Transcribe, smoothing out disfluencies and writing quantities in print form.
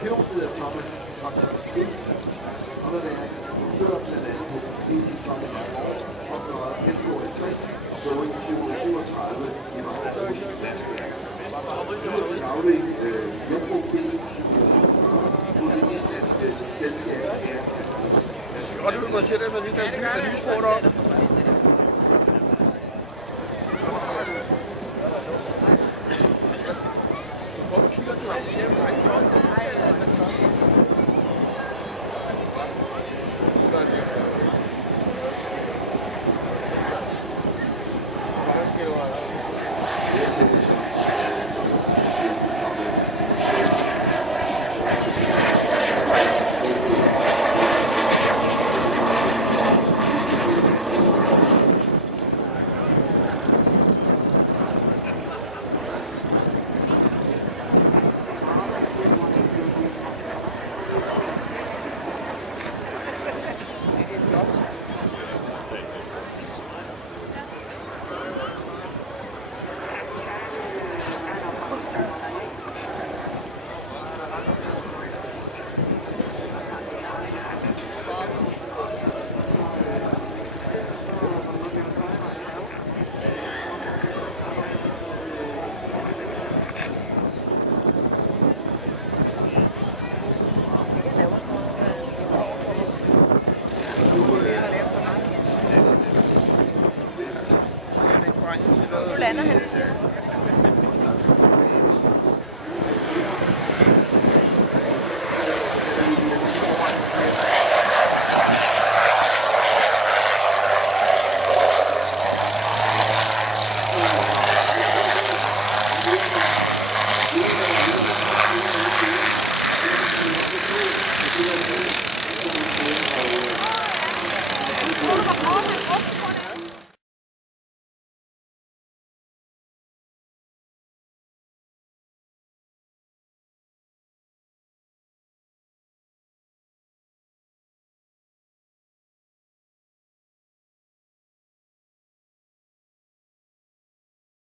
Pilotledet af Thomas Hudson Øst, og der er instruktør blandt andet på BT Tommy Mark og fløjet F-62 og Boeing 737 i Marokos landsværker. Til daglig Jumbo B-740 hos det islandske selskab Air. Og du kan se det med de der lysfoder. Nu lander han, siger